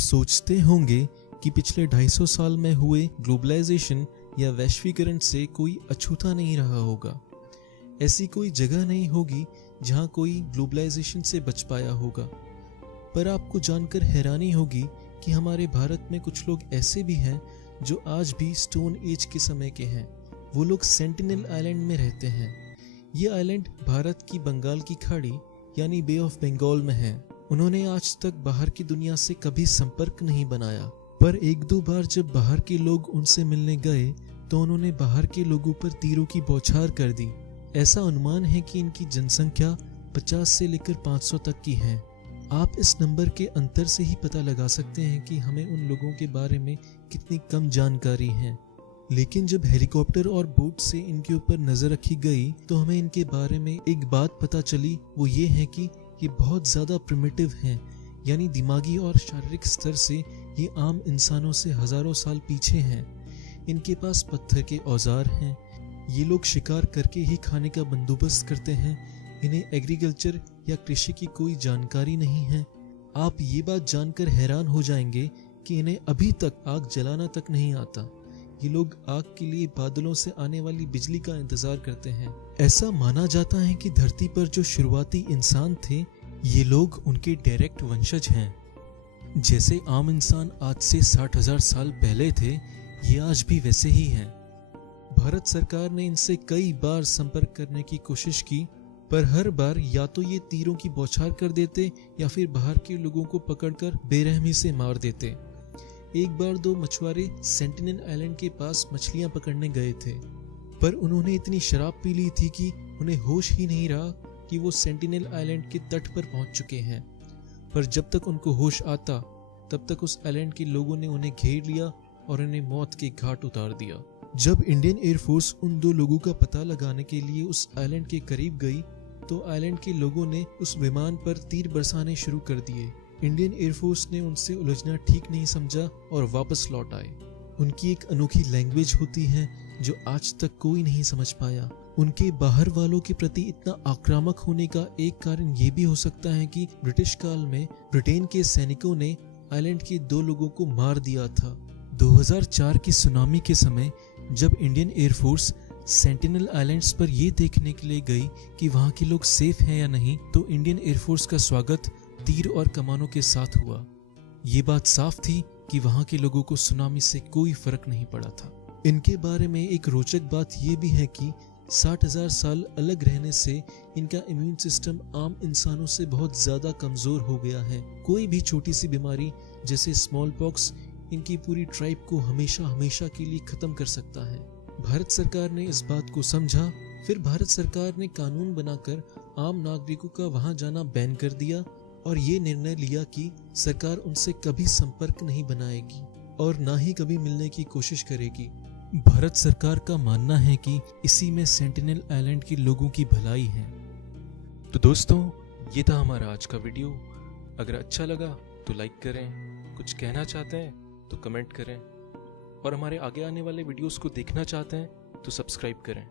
सोचते होंगे कि पिछले 250 साल में हुए ग्लोबलाइजेशन या वैश्वीकरण से कोई अछूता नहीं रहा होगा। ऐसी कोई जगह नहीं होगी जहां कोई ग्लोबलाइजेशन से बच पाया होगा। पर आपको जानकर हैरानी होगी कि हमारे भारत में कुछ लोग ऐसे भी हैं जो आज भी स्टोन एज के समय के हैं। वो लोग सेंटिनल आइलैंड में रहते हैं। ये आइलैंड भारत की बंगाल की खाड़ी यानी बे ऑफ बंगाल में है। उन्होंने आज तक बाहर की दुनिया से कभी संपर्क नहीं बनाया, पर एक दो बार जब बाहर के लोग उनसे मिलने गए तो उन्होंने बाहर के लोगों पर तीरों की बौछार कर दी। ऐसा अनुमान है कि इनकी जनसंख्या 50 से लेकर 500 तक की है। आप इस नंबर के अंतर से ही पता लगा सकते हैं कि हमें उन लोगों के बारे में कितनी कम जानकारी है। लेकिन जब हेलीकॉप्टर और बोट से इनके ऊपर नजर रखी गई तो हमें इनके बारे में एक बात पता चली, वो ये है कि ये बहुत ज़्यादा प्रिमिटिव हैं, यानी दिमागी और शारीरिक स्तर से ये आम इंसानों से हज़ारों साल पीछे हैं। इनके पास पत्थर के औजार हैं। ये लोग शिकार करके ही खाने का बंदोबस्त करते हैं। इन्हें एग्रीकल्चर या कृषि की कोई जानकारी नहीं है। आप ये बात जानकर हैरान हो जाएंगे कि इन्हें अभी तक आग जलाना तक नहीं आता। ये लोग आग के लिए बादलों से आने वाली बिजली का इंतजार करते हैं। ऐसा माना जाता है कि धरती पर जो शुरुआती इंसान थे, ये लोग उनके डायरेक्ट वंशज हैं। जैसे आम इंसान आज से 60,000 साल पहले थे, ये आज भी वैसे ही हैं। भारत सरकार ने इनसे कई बार संपर्क करने की कोशिश की, पर हर बार या तो ये तीरों की बौछार कर देते या फिर बाहर के लोगों को पकड़कर बेरहमी से मार देते। एक बार दो मछुआरे सेंटिनल आइलैंड के पास मछलियां पकड़ने गए थे, पर उन्होंने इतनी शराब पी ली थी कि उन्हें होश ही नहीं रहा कि वो सेंटिनल आइलैंड के तट पर पहुंच चुके हैं। पर जब तक उनको होश आता तब तक उस आइलैंड के लोगों ने उन्हें घेर लिया और उन्हें मौत के घाट उतार दिया। जब इंडियन एयरफोर्स उन दो लोगों का पता लगाने के लिए उस आइलैंड के करीब गई तो आइलैंड के लोगों ने उस विमान पर तीर बरसाने शुरू कर दिए। इंडियन एयरफोर्स ने उनसे उलझना ठीक नहीं समझा और वापस लौट आए। उनकी एक अनोखी लैंग्वेज होती है जो आज तक कोई नहीं समझ पाया। उनके बाहर वालों के प्रति इतना आक्रामक होने का एक कारण ये भी हो सकता है कि ब्रिटिश काल में ब्रिटेन के सैनिकों ने आइलैंड के दो लोगों को मार दिया था। 2004 की सुनामी के समय जब इंडियन एयरफोर्स सेंटिनल आइलैंड्स पर ये देखने के लिए गई कि वहाँ के लोग सेफ हैं या नहीं, तो इंडियन एयरफोर्स का स्वागत तीर और कमानों के साथ हुआ। ये बात साफ थी कि वहाँ के लोगों को सुनामी से कोई फर्क नहीं पड़ा था। इनके बारे में एक रोचक बात यह भी है कि 60,000 साल अलग रहने से इनका इम्यून सिस्टम आम इंसानों से बहुत ज्यादा कमजोर हो गया है। कोई भी छोटी सी बीमारी जैसे स्मॉल पॉक्स इनकी पूरी ट्राइब को हमेशा हमेशा के लिए खत्म कर सकता है। भारत सरकार ने इस बात को समझा। फिर भारत सरकार ने कानून बनाकर आम नागरिकों का वहां जाना बैन कर दिया और ये निर्णय लिया कि सरकार उनसे कभी संपर्क नहीं बनाएगी और ना ही कभी मिलने की कोशिश करेगी। भारत सरकार का मानना है कि इसी में सेंटिनल आइलैंड के लोगों की भलाई है। तो दोस्तों, ये था हमारा आज का वीडियो। अगर अच्छा लगा तो लाइक करें, कुछ कहना चाहते हैं तो कमेंट करें और हमारे आगे आने वाले वीडियोस को देखना चाहते हैं तो सब्सक्राइब करें।